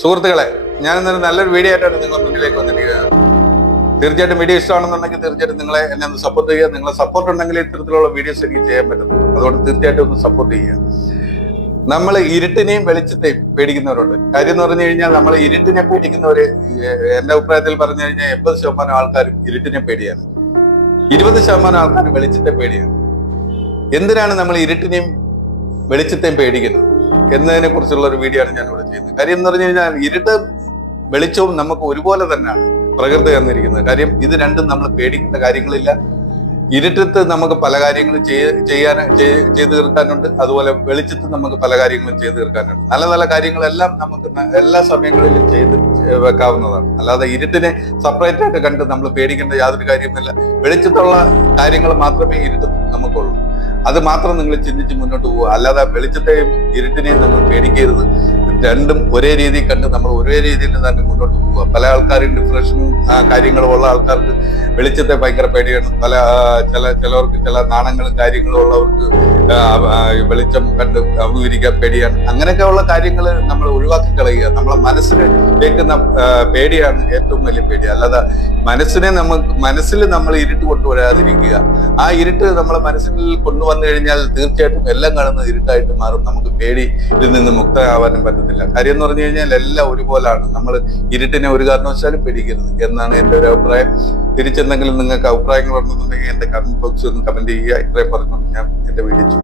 സുഹൃത്തുക്കളെ ഞാൻ ഇന്നൊരു നല്ലൊരു വീഡിയോ ആയിട്ടാണ് നിങ്ങളുടെ മുന്നിലേക്ക് വന്നിരിക്കുന്നത്. തീർച്ചയായിട്ടും വീഡിയോ ഇഷ്ടമാണെന്നുണ്ടെങ്കിൽ തീർച്ചയായിട്ടും നിങ്ങളെ എന്നെ ഒന്ന് സപ്പോർട്ട് ചെയ്യുക. നിങ്ങളെ സപ്പോർട്ട് ഉണ്ടെങ്കിൽ ഇത്തരത്തിലുള്ള വീഡിയോസ് എനിക്ക് ചെയ്യാൻ പറ്റുന്നു അതുകൊണ്ട് തീർച്ചയായിട്ടും ഒന്ന് സപ്പോർട്ട് ചെയ്യുക. നമ്മൾ ഇരുട്ടിനെയും വെളിച്ചത്തെയും പേടിക്കുന്നവരുണ്ട്. കാര്യം എന്ന് പറഞ്ഞു കഴിഞ്ഞാൽ നമ്മൾ ഇരുട്ടിനെ പേടിക്കുന്നവര് എന്റെ അഭിപ്രായത്തിൽ പറഞ്ഞു കഴിഞ്ഞാൽ എൺപത് ശതമാനം ആൾക്കാരും ഇരുട്ടിനെ പേടിയാണ്. ഇരുപത് ശതമാനം ആൾക്കാരും വെളിച്ചത്തെ പേടിയാണ്. എന്തിനാണ് നമ്മൾ ഇരുട്ടിനെയും വെളിച്ചത്തെയും പേടിക്കുന്നത്? എന്നതിനെ കുറിച്ചുള്ള ഒരു വീഡിയോ ആണ് ഞാൻ ഇവിടെ ചെയ്യുന്നത്. കാര്യം എന്ന് പറഞ്ഞു കഴിഞ്ഞാൽ ഇരുട്ട് വെളിച്ചവും നമുക്ക് ഒരുപോലെ തന്നെയാണ് പ്രകൃതി തന്നിരിക്കുന്നത്. കാര്യം ഇത് രണ്ടും നമ്മൾ പേടിക്കേണ്ട കാര്യങ്ങളില്ല. ഇരുട്ടത്ത് നമുക്ക് പല കാര്യങ്ങളും ചെയ്യ- ചെയ്യാൻ ചെയ്തു തീർക്കാനുണ്ട്. അതുപോലെ വെളിച്ചത്ത് നമുക്ക് പല കാര്യങ്ങളും ചെയ്തു തീർക്കാനുണ്ട്. നല്ല നല്ല കാര്യങ്ങളെല്ലാം നമുക്ക് എല്ലാ സമയങ്ങളിലും ചെയ്ത് വെക്കാവുന്നതാണ്. അല്ലാതെ ഇരുട്ടിനെ സെപ്പറേറ്റ് ആയിട്ട് കണ്ട് നമ്മൾ പേടിക്കേണ്ട യാതൊരു കാര്യവുമില്ല. വെളിച്ചത്തുള്ള കാര്യങ്ങൾ മാത്രമേ ഇരുട്ട് നമുക്കുള്ളൂ. അത് മാത്രം നിങ്ങൾ ചിന്തിച്ച് മുന്നോട്ട് പോവുക. അല്ലാതെ വെളിച്ചത്തെയും ഇരുട്ടിനെയും നമ്മൾ പേടിക്കരുത്. രണ്ടും ഒരേ രീതിയിൽ കണ്ട് നമ്മൾ ഒരേ രീതിയിൽ തന്നെ മുന്നോട്ട് പോവുക. പല ആൾക്കാരും ഡിപ്രഷൻ കാര്യങ്ങളും ഉള്ള ആൾക്കാർക്ക് വെളിച്ചത്തെ ഭയങ്കര പേടിയാണ്. പല ചില ചിലവർക്ക് ചില നാണങ്ങളും കാര്യങ്ങളും ഉള്ളവർക്ക് വെളിച്ചം കണ്ട് അഭിമുഖീകരിക്കാൻ പേടിയാണ്. അങ്ങനെയൊക്കെ ഉള്ള കാര്യങ്ങൾ നമ്മൾ ഒഴിവാക്കി കളയുക. നമ്മളെ മനസ്സിന് കേൾക്കുന്ന പേടിയാണ് ഏറ്റവും വലിയ പേടി. അല്ലാതെ മനസ്സിനെ നമുക്ക് മനസ്സിൽ നമ്മൾ ഇരുട്ട് കൊണ്ടുവരാതിരിക്കുക ആ ഇരുട്ട് നമ്മളെ മനസ്സിൽ കൊണ്ടുവന്നു കഴിഞ്ഞാൽ തീർച്ചയായിട്ടും എല്ലാം കാണുന്ന ഇരുട്ടായിട്ട് മാറും. നമുക്ക് പേടി ഇതിൽ നിന്ന് മുക്തമാവാനും പറ്റത്തില്ല. കാര്യം എന്ന് പറഞ്ഞു കഴിഞ്ഞാൽ എല്ലാം ഒരുപോലാണ്. നമ്മൾ ഇരുട്ടിനെ ഒരു കാരണവശാലും പേടിക്കരുത് എന്നാണ് എന്റെ ഒരു അഭിപ്രായം. തിരിച്ചെന്തെങ്കിലും നിങ്ങൾക്ക് അഭിപ്രായങ്ങൾ ഉണ്ടെന്നുണ്ടെങ്കിൽ എന്റെ കമന്റ് ബോക്സിൽ ഒന്ന് കമന്റ് ചെയ്യുക. ഇത്രയും പറഞ്ഞുകൊണ്ട് ഞാൻ എന്റെ വീഡിയോ